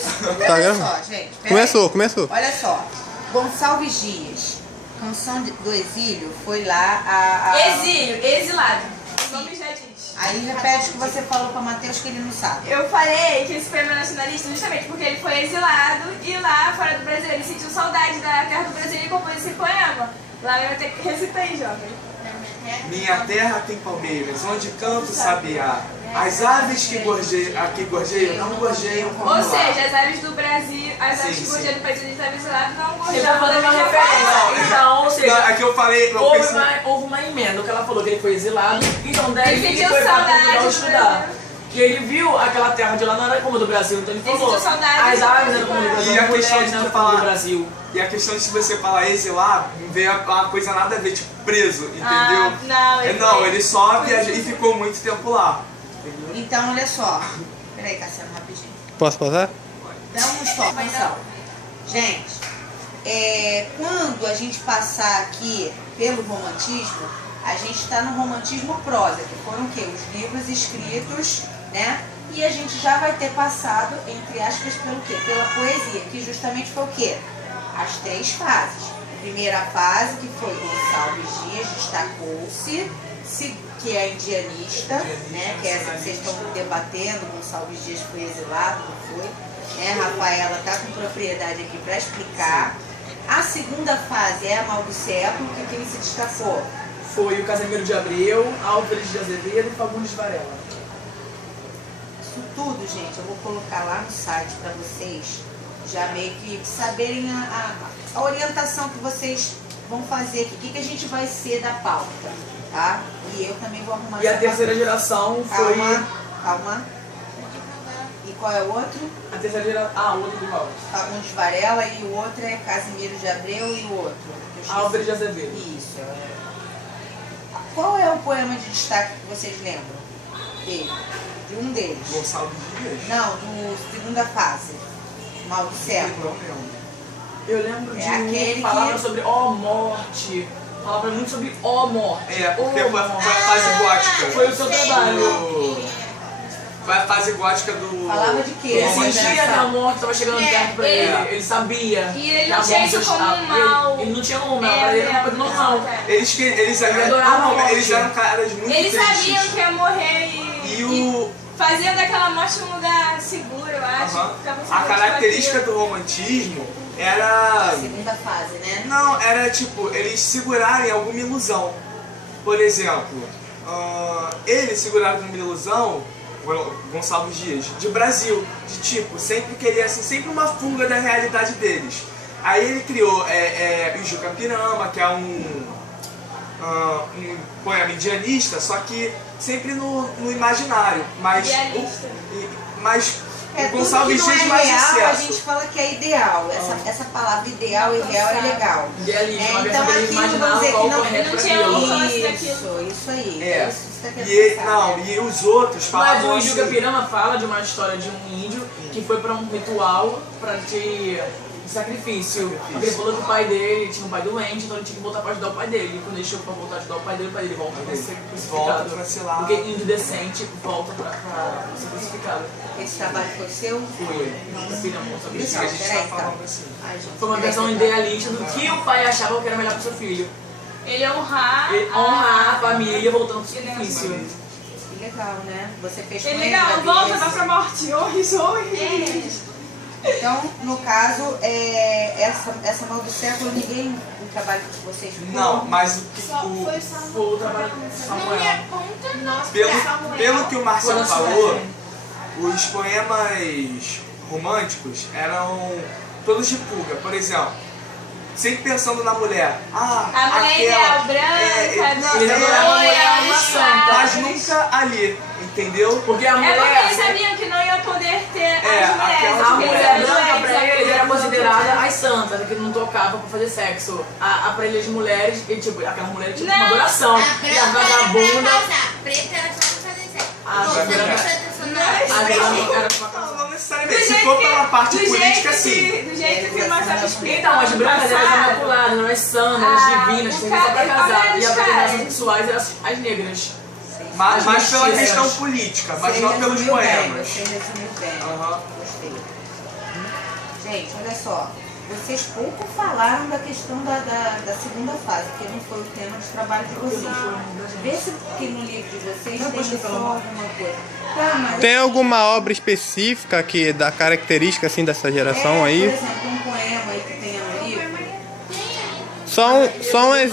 isso. Tá Olha gravando? só, gente. Pera Começou. aí. Olha só. Gonçalves Dias, Canção do Exílio, foi lá Exilado. O nome já diz. Aí repete o que você falou pra Matheus que ele não sabe. Eu falei que esse poema é nacionalista justamente porque ele foi exilado e lá fora do Brasil ele sentiu saudade da terra do Brasil e compôs esse poema. Lá eu vou ter que recitar aí, jovem. Minha terra tem palmeiras, onde canto sabiá. As aves que gorjeiam não gorjeiam como Ou lá. seja, as aves do Brasil, as aves Sim, que sim. gorjeiam do país onde ele estava exilado não Você gorjeiam. já falou uma referência. Então, ou seja, Não, é que eu falei, eu houve pensei, uma emenda, que ela falou que ele foi exilado, então daí Ele ele sentiu foi pra saudade Portugal do estudar. Brasil. E ele viu aquela terra de lá não era como a do Brasil, então ele Ele falou, sentiu saudade as do aves eram como a do Brasil. Brasil, E a as questão mulheres de não tu eram como a do falar- Brasil. e a questão de se você falar exilar, veio uma coisa nada a ver, tipo, preso, entendeu? Ah, não, ele Não, foi- ele só viajou e ficou muito tempo lá. Entendeu? Então, olha só. Peraí, Cassiano, rapidinho. Posso pausar? Dá um stop, atenção. Gente, quando a gente passar aqui pelo romantismo, a gente está no romantismo prosa, que foram o quê? Os livros escritos, né? E a gente já vai ter passado, entre aspas, pelo quê? Pela poesia, que justamente foi o quê? As 3 fases. Primeira fase, que foi Gonçalves Dias, destacou-se, que é indianista, né? Que é essa que vocês estão debatendo, Gonçalves Dias foi exilado, não foi? Rafaela está com propriedade aqui para explicar. A segunda fase é a Mal do Século, que quem se destacou? Foi o Casimiro de Abreu, Álvares de Azevedo e Fagundes Varela. Isso tudo, gente, eu vou colocar lá no site para vocês já meio que saberem a orientação que vocês vão fazer aqui, o que a gente vai ser da pauta, tá? E eu também vou arrumar E a essa terceira pauta. geração foi... Calma. E qual é o outro? A terceira geração... o outro do Álvares. Fagundes Varela e o outro é Casimiro de Abreu e o outro? Eu esqueci. Álvares de Azevedo. Isso. Qual é o poema de destaque que vocês lembram dele? De um deles? Gonçalves Dias? Não, do segunda fase. Mal do Século. Não lembro. Eu lembro de aquele palavra que- sobre morte. Palavra muito sobre morte. É, porque foi a morte. fase gótica. Foi o seu trabalho. Foi a fase gótica do... Falava de quê? Ele Essa sentia que a geração. morte estava chegando perto pra ele. Ele sabia. E ele que a não tinha morte isso como estava- um mal. Ele não tinha um mal, pra ele era uma coisa normal. Eles adoravam a normalmente, eles morte. eram caras muito Eles tristes. sabiam que ia morrer E o... faziam daquela morte um lugar seguro, eu acho. Aham. Ficavam A seguros característica com aquilo. do romantismo era... Segunda fase, né? Não, era tipo, eles segurarem alguma ilusão. Por exemplo, eles seguraram alguma ilusão, Gonçalves Dias, de Brasil, de tipo, sempre queria assim, sempre uma fuga da realidade deles. Aí ele criou o Jucapirama, que é um poema indianista, só que sempre no imaginário. Mas Idealista. o Tudo Gonçalves que não Dias é mais real, a sucesso. gente fala que é ideal. Essa palavra ideal e real é legal. Idealismo, uma Então versão que ele aquilo, imaginava vamos dizer, qual que o não- correto não pra tinha aquilo. um lance daquilo. Isso aí. É. Isso que você tá querendo E, pensar, não, né? e os outros Mas falavam o assim, Jucapirama fala de uma história de um índio que foi pra um ritual de sacrifício. Porque ele falou que o pai dele tinha um pai doente, então ele tinha que voltar pra ajudar o pai dele. E quando ele chegou pra voltar a ajudar o pai dele volta pra ser volta crucificado. pra ser lá. Porque índio decente volta pra ser crucificado. Esse trabalho foi seu? Foi. Jucapirama, não sabia isso que a disso. gente Peraí, tá falando assim. Ai, gente, Foi uma peraí, versão tá- idealista do que o pai achava que era melhor pro seu filho. Ele honrar, Ele honrar a família voltando pro Ele é sacrifício. Que legal, né? Você fez Ele com legal, ele, volta, desse. vai pra morte. Oi. Então, no caso, essa Mal do Século, ninguém no trabalho que vocês Não, mas o, Foi o trabalho do Samuel. pelo que o Marcelo Foi na falou, os poemas românticos eram todos de fuga. Por exemplo, sempre pensando na mulher. A mulher ideal, branca, não, Eles adoravam a mulher uma santa. mas nunca ali, entendeu? Porque a É porque mulher... eles sabiam que não iam poder ter É, as mulheres. aquela- A porque mulher eles branca eram pra eles era mulheres, considerada as santas, que não tocava pra fazer sexo. A pra eles mulheres, e, tipo, aquela mulher tinha uma Não. adoração. A E a branca era pra vagabunda, casar, preta era só pra fazer sexo. A Outra branca- pra prestar atenção na a aula. branca era pra Não, casar. não necessariamente. Se for pela parte política, sim. Do jeito que o Marcelo explicou. Então, as brancas eram as imaculadas, eram as santas, as divinas, que serviam só pra casar. E as caras. sexuais eram as negras. Mas pela Justiça. questão política, mas Você não pelos resumiu bem, poemas. Você resumiu bem. Aham. Gostei. Gente, olha só. Vocês pouco falaram da questão da segunda fase, porque não foi o tema de trabalho de vocês. Vê se que no livro de vocês tem só alguma coisa. Tá, mas Tem alguma obra específica que dá característica assim dessa geração aí? por exemplo, um poema aí que tenha no livro. Só um exemplo.